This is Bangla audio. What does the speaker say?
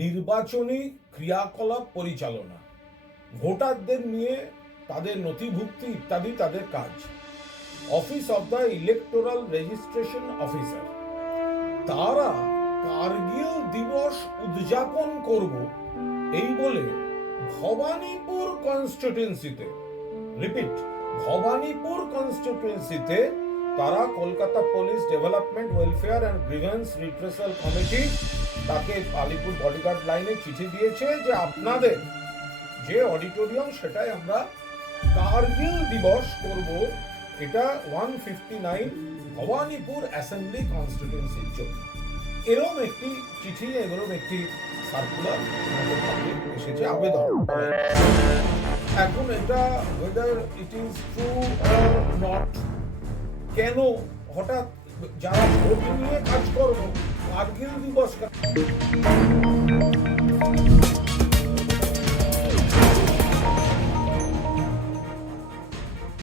নির্বাচনী ক্রিয়াকলাপ পরিচালনা। ভোটারদের নিয়ে তাদের নথিভুক্তি ইত্যাদি তাদের কাজ। Office of the electoral registration officer. তারা কার্গিল দিবস উদযাপন করব এই বলে ভবানীপুর কনস্টিটিউয়েন্সিতে রিপিট, ভবানীপুর কনস্টিটিউয়েন্সিতে তারা Kolkata police development, welfare and grievance redressal committee তাকে আলিপুর বডিগার্ড লাইনে চিঠি দিয়েছে যে আপনাদের যে অডিটোরিয়াম সেটাই আমরা কার্গিল দিবস করব, এটা one fifty nine Bhabanipur assembly কনস্টিটিউয়েন্সির জন্য। এরকম একটি চিঠি এরকম একটি সার্কুলার এসেছে আবেদন এখন এটা whether it is true or not কেন হঠাৎ যারা ভোট নিয়ে কাজ করব কার্গিল দিবস কেন?